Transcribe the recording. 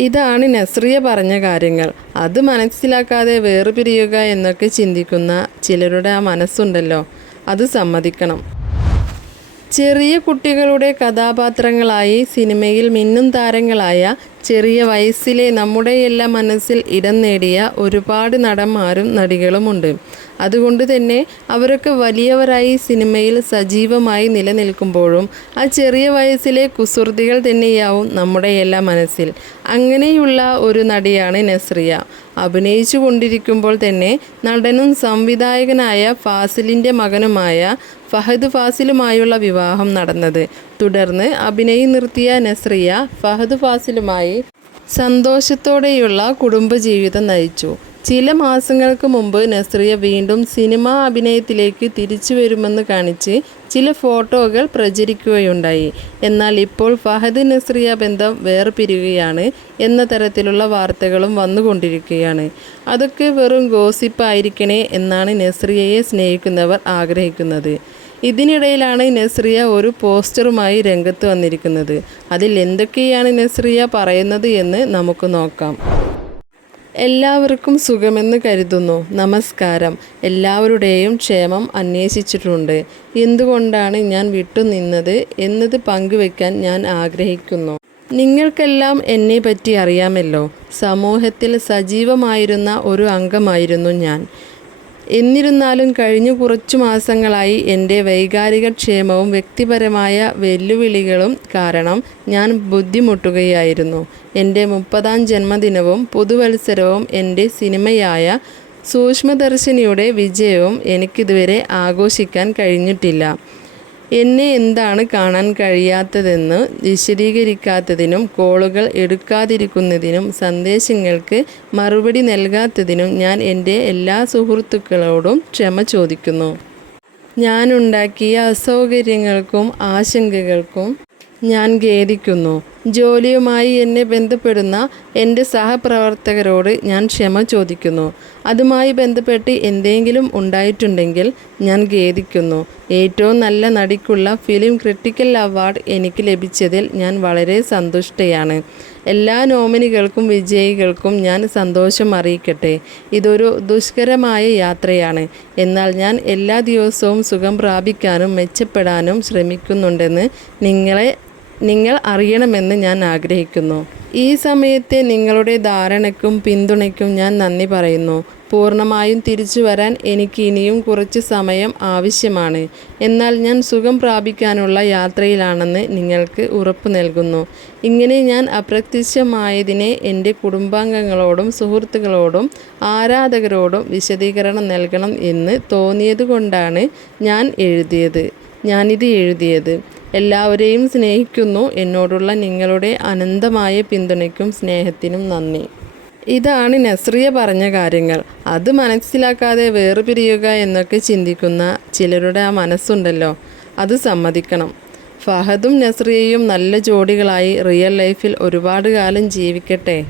ഇതാണ് നസ്രിയ പറഞ്ഞ കാര്യങ്ങൾ. അത് മനസ്സിലാക്കാതെ വേർപിരിയുക എന്നൊക്കെ ചിന്തിക്കുന്ന ചിലരുടെ ആ മനസ്സുണ്ടല്ലോ. അത് സമ്മതിക്കണം. ചെറിയ കുട്ടികളുടെ കഥാപാത്രങ്ങളായി സിനിമയിൽ മിന്നും താരങ്ങളായ ചെറിയ വയസ്സിലെ നമ്മുടെയെല്ലാം മനസ്സിൽ ഇടം നേടിയ ഒരുപാട് നടന്മാരും നടികളുമുണ്ട്. അതുകൊണ്ട് തന്നെ അവരൊക്കെ വലിയവരായി സിനിമയിൽ സജീവമായി നിലനിൽക്കുമ്പോഴും ആ ചെറിയ വയസ്സിലെ കുസൃതികൾ തന്നെയാവും നമ്മുടെയെല്ലാം മനസ്സിൽ. അങ്ങനെയുള്ള ഒരു നടിയാണ് നസ്രിയ. അഭിനയിച്ചു കൊണ്ടിരിക്കുമ്പോൾ തന്നെ നടനും സംവിധായകനായ ഫാസിലിന്റെ മകനുമായ ഫഹദ് ഫാസിലുമായുള്ള വിവാഹം നടന്നത്. തുടർന്ന് അഭിനയം നിർത്തിയ നസ്രിയ ഫഹദ് ഫാസിലുമായി സന്തോഷത്തോടെയുള്ള കുടുംബജീവിതം നയിച്ചു. ചില മാസങ്ങൾക്ക് മുമ്പ് നസ്രിയ വീണ്ടും സിനിമാ അഭിനയത്തിലേക്ക് തിരിച്ചു വരുമെന്ന് കാണിച്ച് ചില ഫോട്ടോകൾ പ്രചരിക്കുകയുണ്ടായി. എന്നാൽ ഇപ്പോൾ ഫഹദ് നസ്രിയ ബന്ധം വേർപിരിയുകയാണ് എന്ന തരത്തിലുള്ള വാർത്തകളും വന്നുകൊണ്ടിരിക്കുകയാണ്. അതൊക്കെ വെറും ഗോസിപ്പായിരിക്കണേ എന്നാണ് നസ്രിയയെ സ്നേഹിക്കുന്നവർ ആഗ്രഹിക്കുന്നത്. ഇതിനിടയിലാണ് നസ്രിയ ഒരു പോസ്റ്ററുമായി രംഗത്ത് വന്നിരിക്കുന്നത്. അതിൽ എന്തൊക്കെയാണ് നസ്രിയ പറയുന്നത് എന്ന് നമുക്ക് നോക്കാം. എല്ലാവർക്കും സുഖമെന്ന് കരുതുന്നു. നമസ്കാരം. എല്ലാവരുടെയും ക്ഷേമം അന്വേഷിച്ചിട്ടുണ്ട്. എന്തുകൊണ്ടാണ് ഞാൻ വിട്ടുനിന്നത് എന്നത് പങ്കുവെക്കാൻ ഞാൻ ആഗ്രഹിക്കുന്നു. നിങ്ങൾക്കെല്ലാം എന്നെ പറ്റി അറിയാമല്ലോ. സമൂഹത്തിൽ സജീവമായിരുന്ന ഒരു അംഗമായിരുന്നു ഞാൻ. എന്നിരുന്നാലും കഴിഞ്ഞ കുറച്ചു മാസങ്ങളായി എന്റെ വൈകാരിക ക്ഷേമവും വ്യക്തിപരമായ വെല്ലുവിളികളും കാരണം ഞാൻ ബുദ്ധിമുട്ടുകയായിരുന്നു. എന്റെ മുപ്പതാം ജന്മദിനവും പുതുവത്സരവും എന്റെ സിനിമയായ സൂക്ഷ്മദർശിനിയുടെ വിജയവും എനിക്കിതുവരെ ആഘോഷിക്കാൻ കഴിഞ്ഞിട്ടില്ല. എന്നെ എന്താണ് കാണാൻ കഴിയാത്തതെന്ന് വിശദീകരിക്കാത്തതിനും കോളുകൾ എടുക്കാതിരിക്കുന്നതിനും സന്ദേശങ്ങൾക്ക് മറുപടി നൽകാത്തതിനും ഞാൻ എന്റെ എല്ലാ സുഹൃത്തുക്കളോടും ക്ഷമ ചോദിക്കുന്നു. ഞാനുണ്ടാക്കിയ അസൗകര്യങ്ങൾക്കും ആശങ്കകൾക്കും ഞാൻ ഖേദിക്കുന്നു. ജോലിയുമായി എന്നെ ബന്ധപ്പെടുന്ന എന്റെ സഹപ്രവർത്തകരോട് ഞാൻ ക്ഷമ ചോദിക്കുന്നു. അതുമായി ബന്ധപ്പെട്ട് എന്തെങ്കിലും ഉണ്ടായിട്ടുണ്ടെങ്കിൽ ഞാൻ ഖേദിക്കുന്നു. ഏറ്റവും നല്ല നടിക്കുള്ള ഫിലിം ക്രിട്ടിക്കൽ അവാർഡ് എനിക്ക് ലഭിച്ചതിൽ ഞാൻ വളരെ സന്തുഷ്ടയാണ്. എല്ലാ നോമിനികൾക്കും വിജയികൾക്കും ഞാൻ സന്തോഷം അറിയിക്കട്ടെ. ഇതൊരു ദുഷ്കരമായ യാത്രയാണ്. എന്നാൽ ഞാൻ എല്ലാ ദിവസവും സുഖം പ്രാപിക്കാനും മെച്ചപ്പെടാനും ശ്രമിക്കുന്നുണ്ടെന്ന് നിങ്ങളെ നിങ്ങൾ അറിയണമെന്ന് ഞാൻ ആഗ്രഹിക്കുന്നു. ഈ സമയത്തെ നിങ്ങളുടെ ധാരണയ്ക്കും പിന്തുണയ്ക്കും ഞാൻ നന്ദി പറയുന്നു. പൂർണമായും തിരിച്ചു വരാൻ എനിക്ക് ഇനിയും കുറച്ച് സമയം ആവശ്യമാണ്. എന്നാൽ ഞാൻ സുഖം പ്രാപിക്കാനുള്ള യാത്രയിലാണെന്ന് നിങ്ങൾക്ക് ഉറപ്പ് നൽകുന്നു. ഇങ്ങനെ ഞാൻ അപ്രത്യക്ഷമായതിനെ എന്റെ കുടുംബാംഗങ്ങളോടും സുഹൃത്തുക്കളോടും ആരാധകരോടും വിശദീകരണം നൽകണം എന്ന് തോന്നിയതുകൊണ്ടാണ് ഞാൻ എഴുതിയത്. ഞാനിത് എഴുതിയത്. എല്ലാവരെയും സ്നേഹിക്കുന്നു. എന്നോടുള്ള നിങ്ങളുടെ അനന്തമായ പിന്തുണയ്ക്കും സ്നേഹത്തിനും നന്ദി. ഇതാണ് നസ്രിയ പറഞ്ഞ കാര്യങ്ങൾ. അത് മനസ്സിലാക്കാതെ വേർപിരിയുക എന്നൊക്കെ ചിന്തിക്കുന്ന ചിലരുടെ ആ മനസ്സുണ്ടല്ലോ. അത് സമ്മതിക്കണം. ഫഹദും നസ്രിയയും നല്ല ജോഡികളായി റിയൽ ലൈഫിൽ ഒരുപാട് കാലം ജീവിക്കട്ടെ.